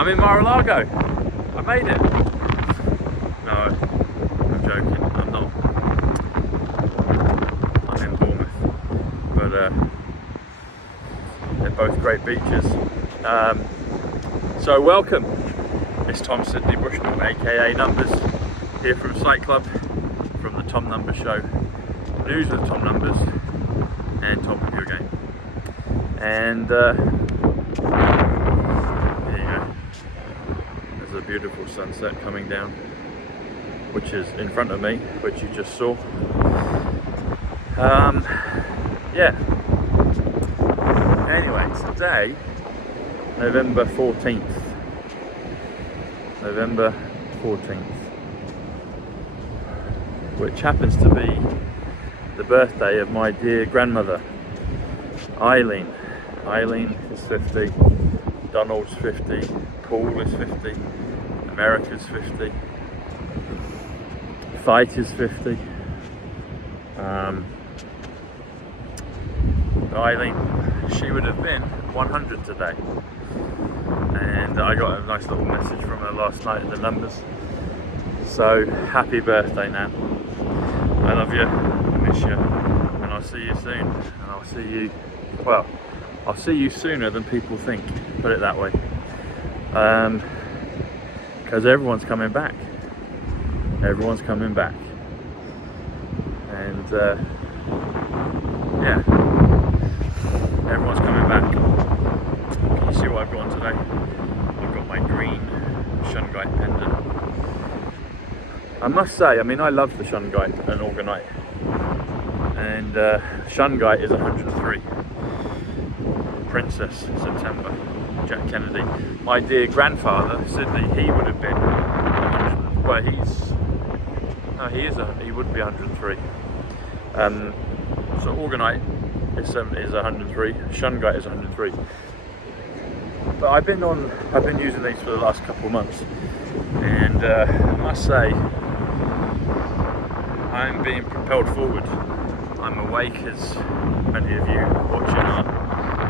I'm in Mar-a-Lago. I made it. No, I'm joking. I'm not. I'm in Bournemouth. But they're both great beaches. So welcome. It's Tom Sydney Bushnell, aka Numbers, here from Psych Club, from the Tom Numbers Show. News with Tom Numbers and Tom Video Game. And there you go. There's a beautiful sunset coming down, which is in front of me, which you just saw. Yeah. Anyway, today, November 14th. November 14th. Which happens to be the birthday of my dear grandmother, Eileen. Eileen is 50, Donald's 50, Paul is 50, America's 50, Fight is 50. Eileen, she would have been 100 today. And I got a nice little message from her last night in the numbers. So, happy birthday, Nan. I love you, I miss you, and I'll see you soon. And I'll see you, well, I'll see you sooner than people think, put it that way. Because everyone's coming back. Everyone's coming back. And, yeah, everyone's coming back. Can you see what I've got on today? I've got my green shungite pendant. I must say, I mean, I love the shungite and orgonite. And shungite is 103. Princess September, Jack Kennedy. My dear grandfather, Sydney, he would have been 100, but he would be 103. So orgonite is 103, shungite is 103. But I've been using these for the last couple of months, and I must say, I'm being propelled forward. I'm awake, as many of you watching are.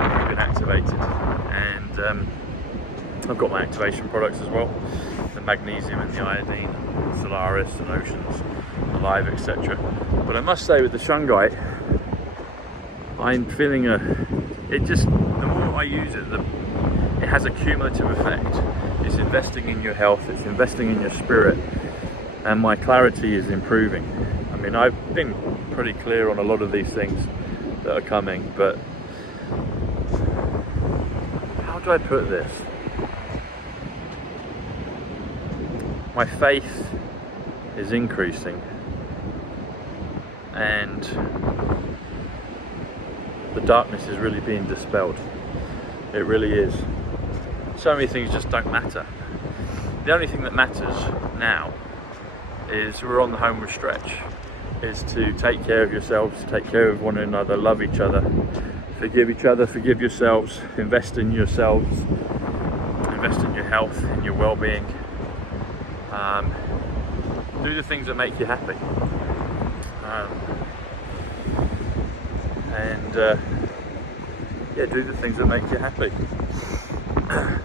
I've been activated, and I've got my activation products as well, the Magnesium and the Iodine, Solaris and Oceans, Alive, etc. But I must say, with the shungite, I'm feeling the more I use it, it has a cumulative effect. It's investing in your health, it's investing in your spirit, and my clarity is improving. I mean, I've been pretty clear on a lot of these things that are coming, but how do I put this? My faith is increasing, and the darkness is really being dispelled. It really is. So many things just don't matter. The only thing that matters now is we're on the homeward stretch, is to take care of yourselves, take care of one another, love each other, forgive each other, forgive yourselves, invest in yourselves, invest in your health, in your well-being. Do the things that make you happy. Yeah, do the things that make you happy. I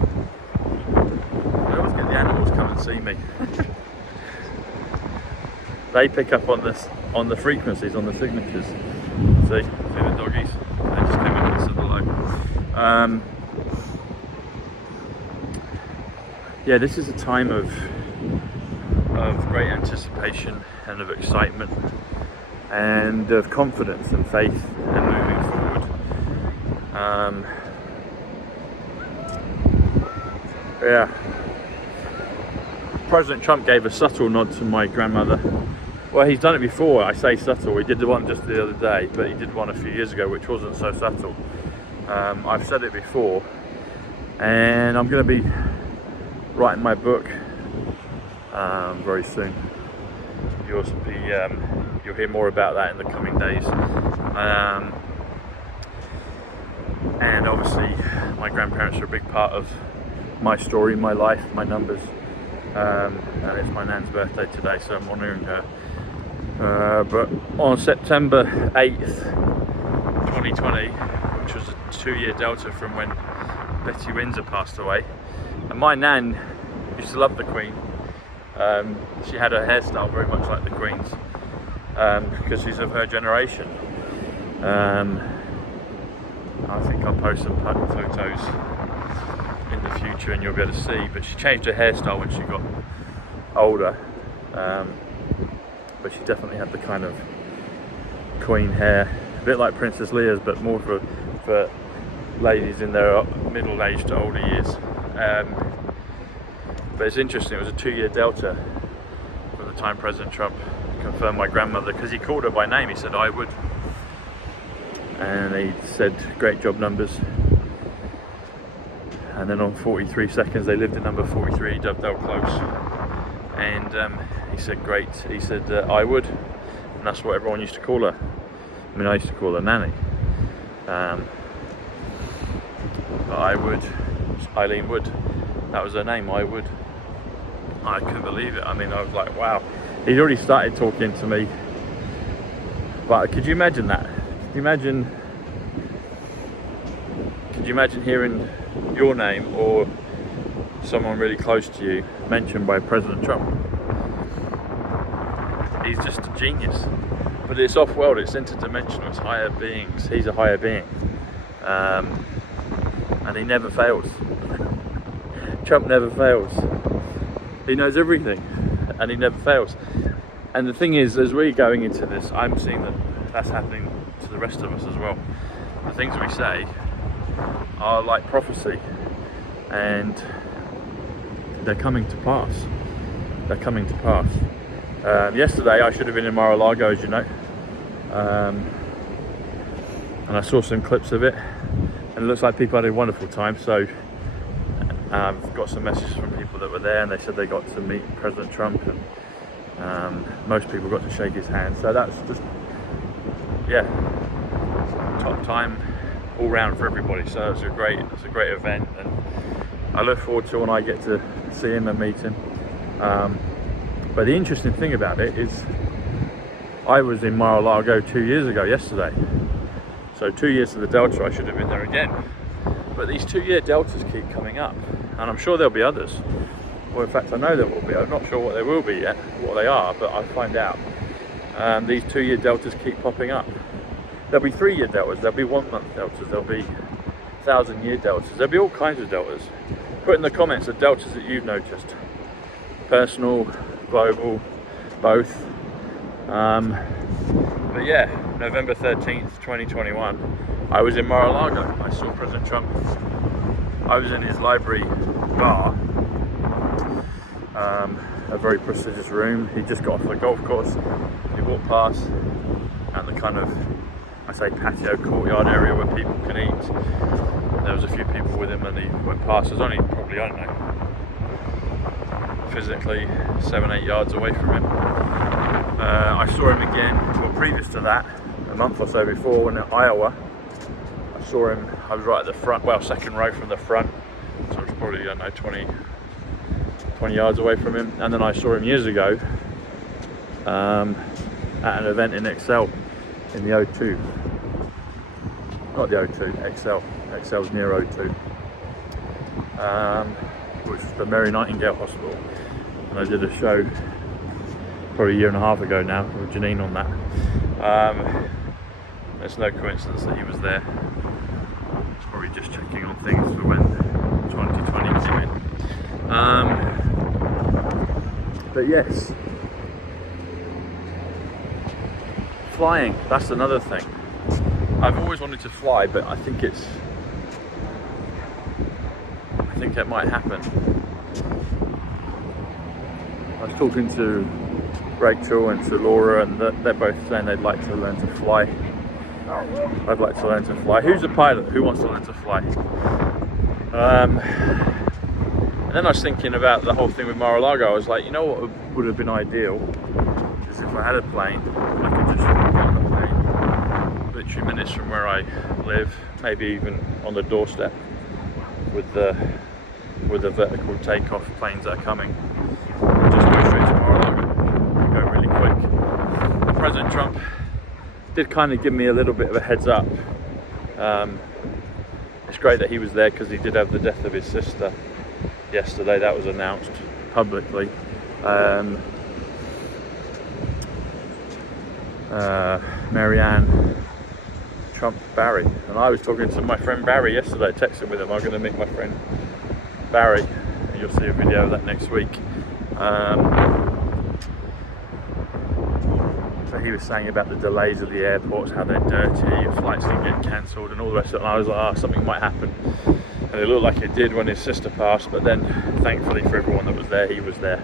always get the animals come and see me. They pick up on the frequencies, on the signatures. See the doggies? They just came up and said hello. Yeah, this is a time of great anticipation and of excitement and of confidence and faith and moving forward. Yeah. President Trump gave a subtle nod to my grandmother. Well, he's done it before. I say subtle. He did the one just the other day, but he did one a few years ago, which wasn't so subtle. I've said it before, and I'm going to be writing my book very soon. You'll hear more about that in the coming days. And obviously, my grandparents are a big part of my story, my life, my numbers. And it's my nan's birthday today, so I'm honouring her. But on September 8th, 2020, which was a 2-year delta from when Betty Windsor passed away, and my nan used to love the Queen. She had her hairstyle very much like the Queen's, because she's of her generation. I think I'll post some photos in the future and you'll be able to see, but she changed her hairstyle when she got older, but she definitely had the kind of Queen hair, a bit like Princess Leia's, but more for ladies in their middle-aged to older years. But it's interesting, it was a 2-year delta from the time President Trump confirmed my grandmother, because he called her by name. He said, "I would," and he said, "Great job numbers." And then on 43 seconds they lived in number 43, dubbed Del Close, and he said, "Great," he said, "I would," and that's what everyone used to call her. I mean, I used to call her Nanny, but I would, Eileen Wood, that was her name, I would. I couldn't believe it. I mean, I was like, wow. He'd already started talking to me, but could you imagine that? Could you imagine hearing your name or someone really close to you mentioned by President Trump? He's just a genius. But it's off-world, it's interdimensional, it's higher beings. He's a higher being, and he never fails. Trump never fails. He knows everything, and he never fails. And the thing is, as we're going into this, I'm seeing that that's happening to the rest of us as well. The things we say are like prophecy, and they're coming to pass. They're coming to pass. Yesterday I should have been in Mar-a-Lago, as you know, and I saw some clips of it, and it looks like people had a wonderful time. So I've got some messages from people that were there, and they said they got to meet President Trump, and most people got to shake his hand. So that's just, yeah, top time all round for everybody. So it's a great event, and I look forward to when I get to see him and meet him. But the interesting thing about it is, I was in Mar-a-Lago 2 years ago yesterday. So 2 years to the Delta, I should have been there again. But these 2-year Deltas keep coming up, and I'm sure there'll be others. Well, in fact, I know there will be. I'm not sure what they will be yet, what they are, but I'll find out. These 2-year Deltas keep popping up. There'll be 3-year Deltas, there'll be 1-month Deltas, there'll be 1,000-year Deltas, there'll be all kinds of Deltas. Put in the comments the Deltas that you've noticed. Personal, global, both. But yeah, November 13th, 2021, I was in Mar-a-Lago. I saw President Trump. I was in his library bar, a very prestigious room. He just got off the golf course. He walked past, and the kind of, I say, patio courtyard area where people can eat. There was a few people with him, and he went past. There's only probably, I don't know, physically 7-8 yards away from him. I saw him again, well, previous to that, a month or so before, when in Iowa. I saw him, I was right at the front, well, second row from the front, so it was probably, I don't know, 20 yards away from him. And then I saw him years ago at an event in Excel, in the O2. Not the O2, Excel. Excel's near O2, which is the Mary Nightingale Hospital. And I did a show probably a year and a half ago now with Janine on that. It's no coincidence that he was there. He's probably just checking on things for when 2020 came in. But yes, flying, that's another thing. I've always wanted to fly, but I think it might happen. I was talking to Rachel and to Laura, and they're both saying they'd like to learn to fly. I'd like to learn to fly. Who's a pilot? Who wants to learn to fly? And then I was thinking about the whole thing with Mar-a-Lago. I was like, you know what would have been ideal is if I had a plane, I could just get on the plane, literally minutes from where I live, maybe even on the doorstep, with the vertical takeoff planes that are coming. Just go straight to Mar-a-Lago, go really quick. President Trump did kind of give me a little bit of a heads up it's great that he was there because he did have the death of his sister yesterday. That was announced publicly. Marianne Trump Barry, and I was talking to my friend Barry yesterday, texting with him. I'm going to meet my friend Barry, and you'll see a video of that next week. But he was saying about the delays of the airports, how they're dirty, your flights can get cancelled and all the rest of it, and I was like, something might happen, and it looked like it did when his sister passed, but then thankfully for everyone that was there, he was there,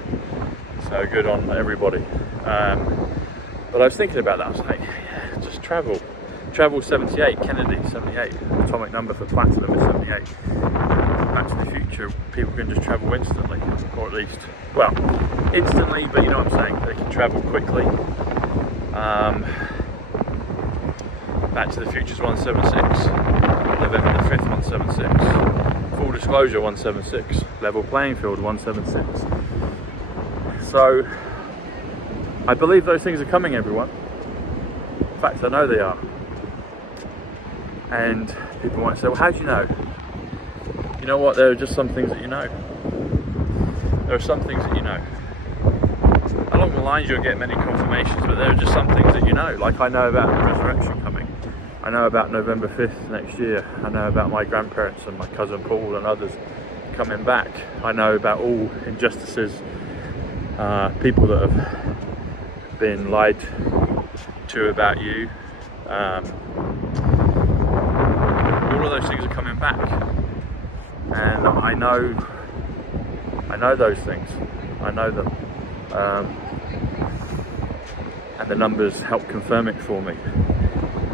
so good on everybody. But I was thinking about that, I was like, yeah, just travel 78, Kennedy 78, atomic number for platinum is 78. Back to the Future, people can just travel instantly, or at least, well, instantly, but you know what I'm saying, they can travel quickly. Back to the Future's 176, November the 5th 176, Full Disclosure 176, Level Playing Field 176. So I believe those things are coming, everyone. In fact, I know they are. And people might say, well, how do you know? You know what, there are just some things that you know. There are some things that you know. Along the lines you'll get many confirmations, but there are just some things that you know. Like I know about the resurrection coming. I know about November 5th next year. I know about my grandparents and my cousin Paul and others coming back. I know about all injustices, people that have been lied to about you. All of those things are coming back, and I know those things. I know them, and the numbers help confirm it for me.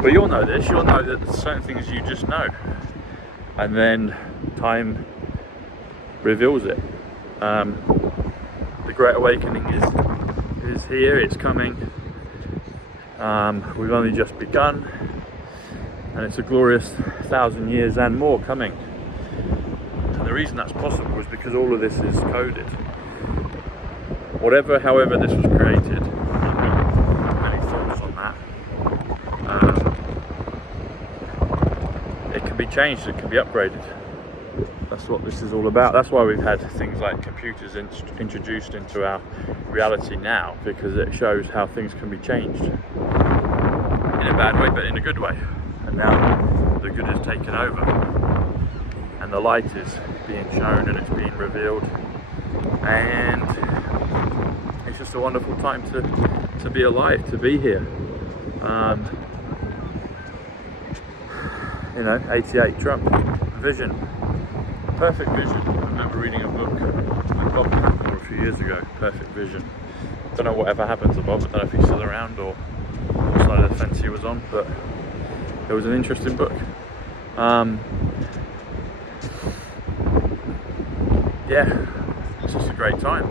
But you'll know this. You'll know that there's certain things you just know, and then time reveals it. The Great Awakening is here. It's coming. We've only just begun, and it's a glorious 1,000 years and more coming. And the reason that's possible is because all of this is coded. However this was created, I've got many thoughts on that. It can be changed, it can be upgraded. That's what this is all about. That's why we've had things like computers introduced into our reality now, because it shows how things can be changed. In a bad way, but in a good way. And now the good is taken over, and the light is being shown and it's being revealed, and it's just a wonderful time to be alive, to be here. 88 Trump vision, perfect vision. I remember reading a book with Bob Campbell a few years ago, Perfect Vision. Don't know whatever happened to Bob. I don't know if he's still around or what side of the fence he was on, but it was an interesting book. Yeah, it's just a great time.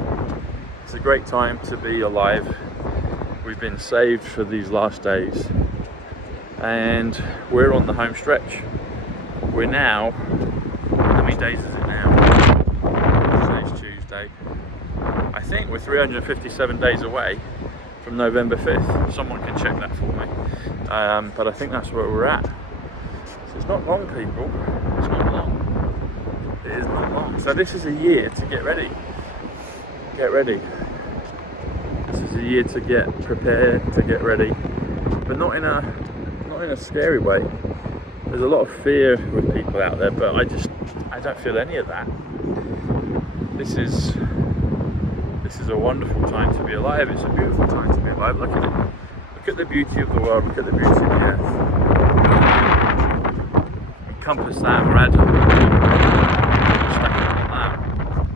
It's a great time to be alive. We've been saved for these last days, and we're on the home stretch. We're now, how many days is it now? Today's Tuesday. I think we're 357 days away from November 5th. Someone can check that for me. But I think that's where we're at. So it's not long, people. It's not long. It is not long. So this is a year to get ready. Get ready. This is a year to get prepared, to get ready, but not in a scary way. There's a lot of fear with people out there, but I don't feel any of that. This is a wonderful time to be alive. It's a beautiful time to be alive. Look at it. Look at the beauty of the world. Look at the beauty of the earth. Encompass that or add stack on that.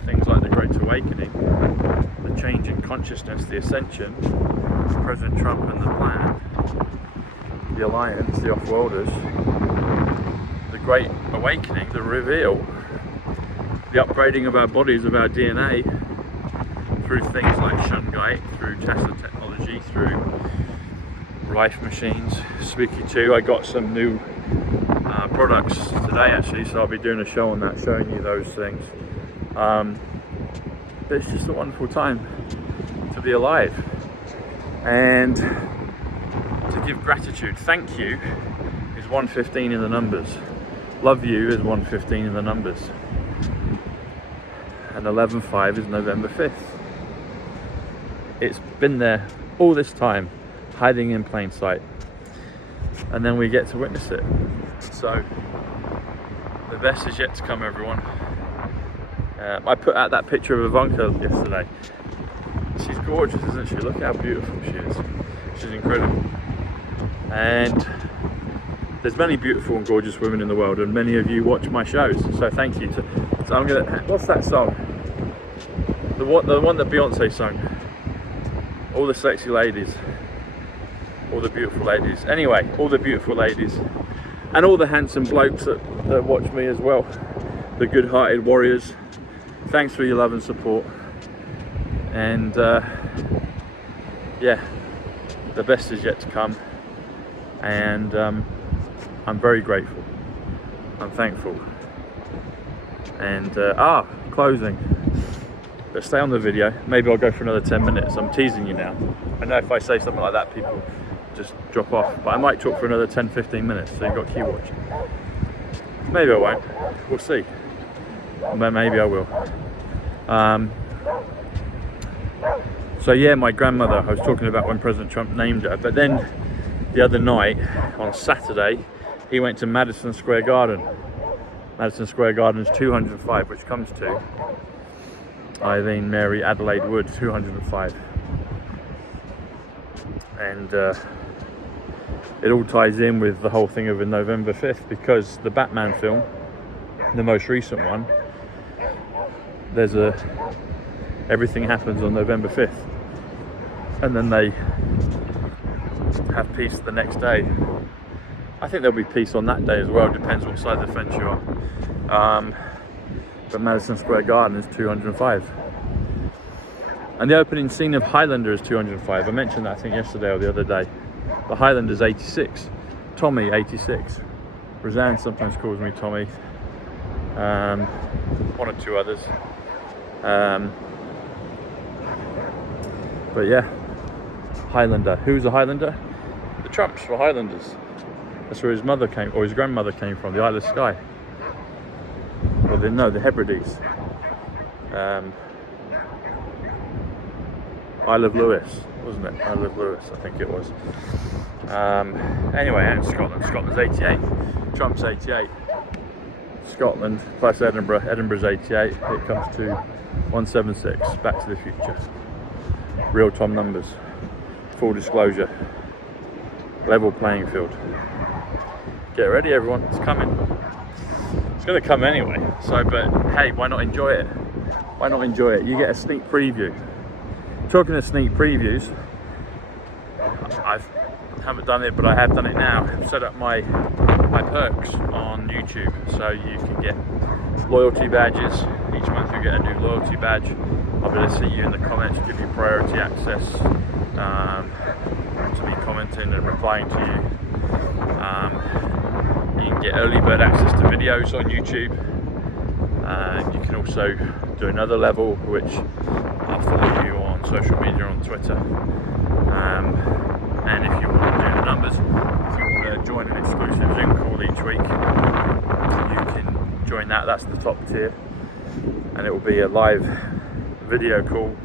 Things like the Great Awakening, the change in consciousness, the ascension, President Trump and the plan, the alliance, the off-worlders, the Great Awakening, the reveal, the upgrading of our bodies, of our DNA, through things like Shungite, through Tesla technology, through Rife machines, Spooky 2. I got some new products today actually, so I'll be doing a show on that, showing you those things. But it's just a wonderful time to be alive and to give gratitude. Thank you is 115 in the numbers. Love You is 115 in the numbers. And 11.5 is November 5th. It's been there all this time, hiding in plain sight. And then we get to witness it. So, the best is yet to come, everyone. I put out that picture of Ivanka yesterday. She's gorgeous, isn't she? Look how beautiful she is. She's incredible. And there's many beautiful and gorgeous women in the world, and many of you watch my shows, so thank you. So I'm gonna, what's that song? The one that Beyonce sung. All the sexy ladies. All the beautiful ladies. Anyway, all the beautiful ladies. And all the handsome blokes that watch me as well. The good-hearted warriors. Thanks for your love and support. And yeah, the best is yet to come. And I'm very grateful. I'm thankful. And closing. But stay on the video. Maybe I'll go for another 10 minutes. I'm teasing you now. I know if I say something like that, people just drop off. But I might talk for another 10-15 minutes, so you've got key watch. Maybe I won't. We'll see. Maybe I will. So yeah, my grandmother, I was talking about when President Trump named her, but then the other night, on Saturday, he went to Madison Square Garden. Madison Square Garden is 205, which comes to Iodine, Mary, Adelaide Wood, 205. And it all ties in with the whole thing of November 5th, because the Batman film, the most recent one, there's everything happens on November 5th. And then they have peace the next day. I think there'll be peace on that day as well, depends what side of the fence you are. But Madison Square Garden is 205. And the opening scene of Highlander is 205. I mentioned that I think yesterday or the other day. The Highlander's 86. Tommy, 86. Roseanne sometimes calls me Tommy. One or two others. But yeah, Highlander. Who's a Highlander? The Trumps were Highlanders. That's where his mother came, or his grandmother came from, the Isle of Skye. Or the Hebrides. Isle of Lewis, wasn't it? Isle of Lewis, I think it was. Anyway, and Scotland. Scotland's 88. Trump's 88. Scotland plus Edinburgh. Edinburgh's 88. It comes to 176. Back to the Future. Real Tom numbers. Full disclosure. Level playing field. Get ready, everyone. It's coming. It's going to come anyway. So, but hey, why not enjoy it? Why not enjoy it? You get a sneak preview. Talking of sneak previews, I haven't done it, but I have done it now. I've set up my perks on YouTube, so you can get loyalty badges. Each month you get a new loyalty badge. I'll be able to see you in the comments, give you priority access to be commenting and replying to you. You can get early bird access to videos on YouTube. You can also do another level, which I'll follow you on social media, on Twitter. And if you want to do the numbers, if you want to join an exclusive Zoom call each week, you can join that. That's the top tier, and it will be a live video call,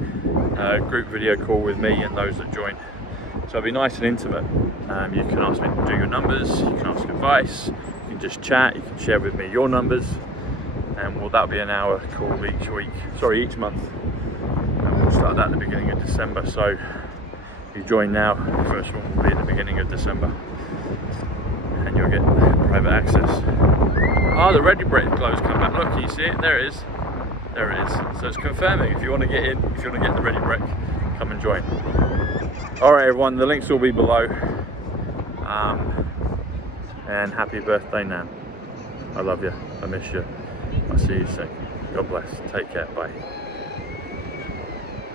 group video call with me and those that join. So it'll be nice and intimate. You can ask me to do your numbers, you can ask advice, you can just chat, you can share with me your numbers, and that'll be an hour call each month. And we'll start that at the beginning of December. So if you join now, the first one will be at the beginning of December, and you'll get private access. Oh, the ready break glow's come back. Look, can you see it? There it is. There it is. So it's confirming. If you want to get in, if you want to get the ready break, come and join. All right, everyone. The links will be below. And happy birthday, Nan. I love you. I miss you. I'll see you soon. God bless. Take care. Bye.